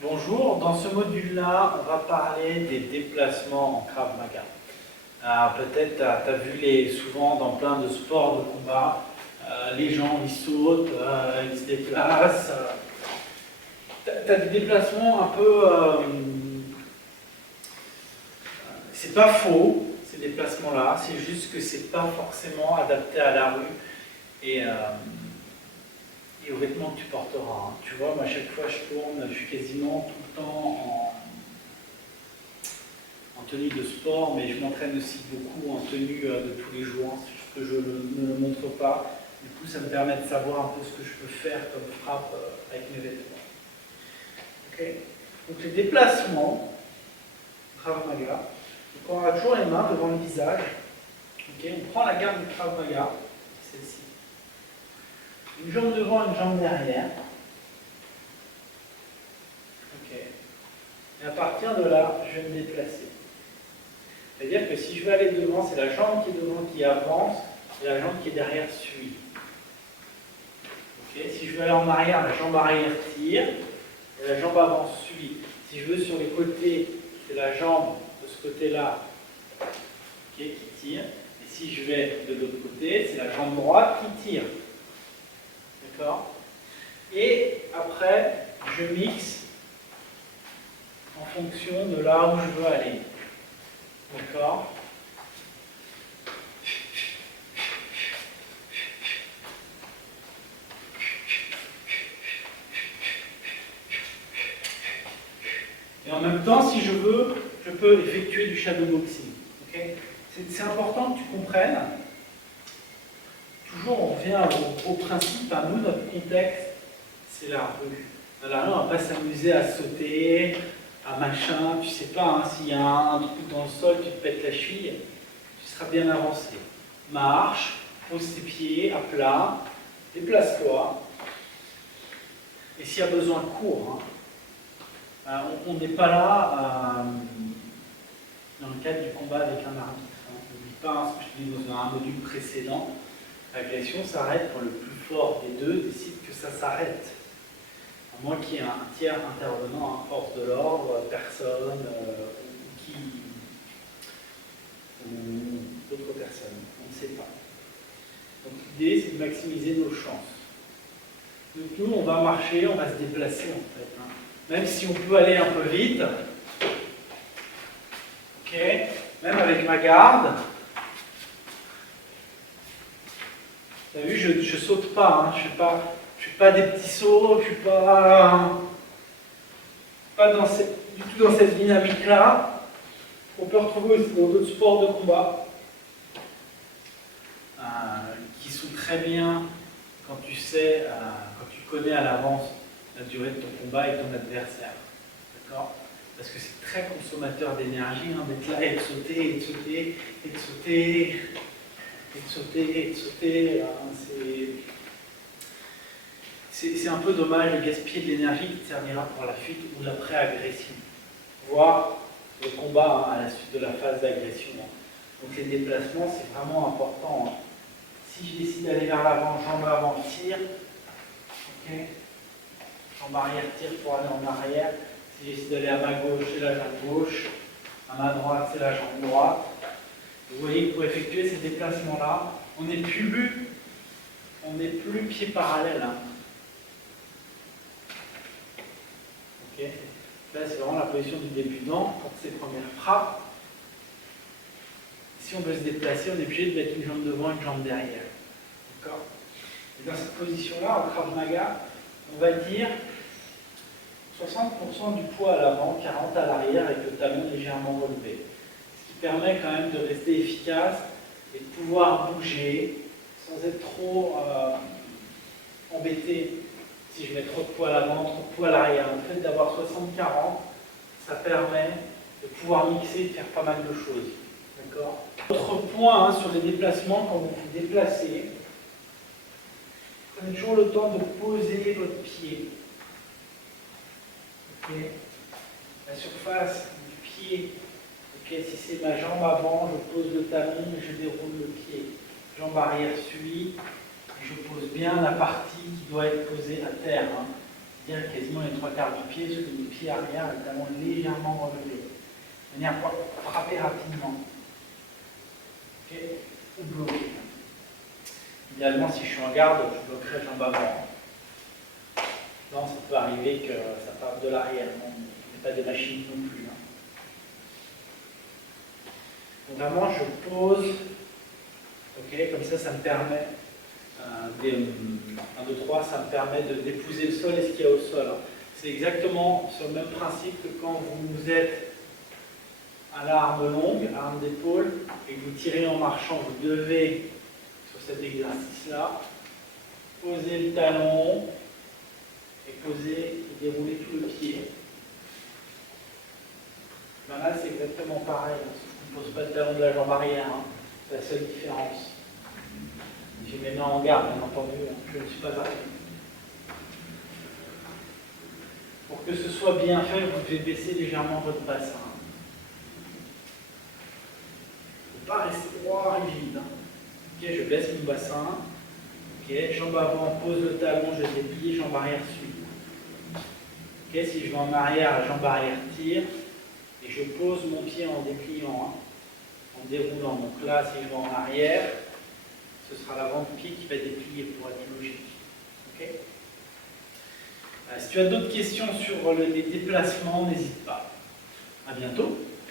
Bonjour, dans ce module-là, on va parler des déplacements en Krav Maga. Alors peut-être tu as vu souvent dans plein de sports de combat, les gens ils sautent, ils se déplacent. Tu as des déplacements un peu... c'est pas faux, ces déplacements-là, c'est juste que c'est pas forcément adapté à la rue et aux vêtements que tu porteras. Tu vois, moi, à chaque fois je tourne, je suis quasiment tout le temps en tenue de sport, mais je m'entraîne aussi beaucoup en tenue de tous les jours, ce que je ne le montre pas. Du coup, ça me permet de savoir un peu ce que je peux faire comme frappe avec mes vêtements. Okay. Donc les déplacements, Krav Maga, donc on a toujours les mains devant le visage. Okay. On prend la garde du Krav Maga, celle-ci. Une jambe devant, une jambe derrière. Ok. Et à partir de là, je vais me déplacer. C'est-à-dire que si je veux aller devant, c'est la jambe qui est devant qui avance, et la jambe qui est derrière suit. Okay. Si je veux aller en arrière, la jambe arrière tire, et la jambe avant suit. Si je veux sur les côtés, c'est la jambe de ce côté-là qui tire. Et si je vais de l'autre côté, c'est la jambe droite qui tire. D'accord? Et après, je mixe en fonction de là où je veux aller. D'accord? Et en même temps, si je veux, je peux effectuer du shadowboxing. Okay? C'est important que tu comprennes. Toujours, on revient au principe, à nous, notre contexte, c'est la rue. Alors là, on ne va pas s'amuser à sauter, à machin, tu sais pas, hein, s'il y a un truc dans le sol, tu te pètes la cheville, tu seras bien avancé. Marche, pose tes pieds à plat, déplace-toi. Et s'il y a besoin, cours. Hein. On n'est pas là dans le cadre du combat avec un arbitre. Hein. N'oublie pas hein, ce que je dis dans un module précédent. L'agression s'arrête quand le plus fort des deux décide que ça s'arrête. À moins qu'il y ait un tiers intervenant, un force de l'ordre, personne, ou d'autres personnes. On ne sait pas. Donc l'idée, c'est de maximiser nos chances. Donc nous, on va marcher, on va se déplacer en fait. Hein. Même si on peut aller un peu vite, okay, même avec ma garde, tu as vu, je ne saute pas, hein, je ne fais pas des petits sauts, je ne suis pas du tout dans cette dynamique-là. On peut retrouver aussi dans d'autres sports de combat qui sont très bien quand tu sais, quand tu connais à l'avance la durée de ton combat et ton adversaire. D'accord? Parce que c'est très consommateur d'énergie hein, d'être là et de sauter, et de sauter, et de sauter, et de sauter, et de sauter. C'est un peu dommage de gaspiller de l'énergie qui te servira pour la fuite ou l'après-agression, voire le combat hein, à la suite de la phase d'agression. Hein. Donc les déplacements, c'est vraiment important. Hein. Si je décide d'aller vers l'avant, jambe avant, tire. Okay. Jambe arrière, tire pour aller en arrière. Si je décide d'aller à ma gauche, c'est la jambe gauche. À ma droite, c'est la jambe droite. Vous voyez que pour effectuer ces déplacements-là, on n'est plus pied parallèle. Hein. Okay. Là, c'est vraiment la position du débutant pour ses premières frappes. Si on veut se déplacer, on est obligé de mettre une jambe devant, une jambe derrière. D'accord? Et dans cette position-là, en Krav Maga, on va dire 60% du poids à l'avant, 40% à l'arrière avec le talon légèrement relevé. Ce qui permet quand même de rester efficace et de pouvoir bouger sans être trop embêté si je mets trop de poids à l'avant, trop de poids à l'arrière. Le fait d'avoir 60-40, ça permet de pouvoir mixer et de faire pas mal de choses. D'accord? Autre point hein, sur les déplacements, quand vous vous déplacez, prenez toujours le temps de poser votre pied. Okay. La surface du pied, okay. Si c'est ma jambe avant, je pose le talon et je déroule le pied. Jambe arrière suit, je pose bien la partie qui doit être posée à terre. Hein. dire quasiment les trois quarts du pied, sur le pied arrière, le talon légèrement relevé, de manière à frapper rapidement. Okay. Ou bloquer. Idéalement, si je suis en garde, je bloquerai jambe avant. Non, ça peut arriver que ça parte de l'arrière. On n'est pas des machines non plus. Donc vraiment, je pose. Ok, comme ça me permet. 1, 2, 3, ça me permet d'épouser le sol et ce qu'il y a au sol. C'est exactement sur le même principe que quand vous êtes à l'arme longue, arme d'épaule, et que vous tirez en marchant, vous devez, sur cet exercice-là, poser le talon et poser et dérouler tout le pied. Ben là, c'est exactement pareil. On ne pose pas le talon de la jambe arrière. C'est la seule différence. J'ai mes mains en garde, bien entendu. Je ne suis pas arrêté. Pour que ce soit bien fait, vous devez baisser légèrement votre bassin. Il ne faut pas rester droit, rigide. Ok, je baisse mon bassin. Ok, jambe avant, pose le talon, je déplie, jambe arrière suit. Ok, si je vais en arrière, la jambe arrière tire. Et je pose mon pied en dépliant, en déroulant. Donc là, si je vais en arrière, ce sera l'avant-pied qui va déplier pour être logique. Okay. Si tu as d'autres questions sur les déplacements, n'hésite pas. À bientôt.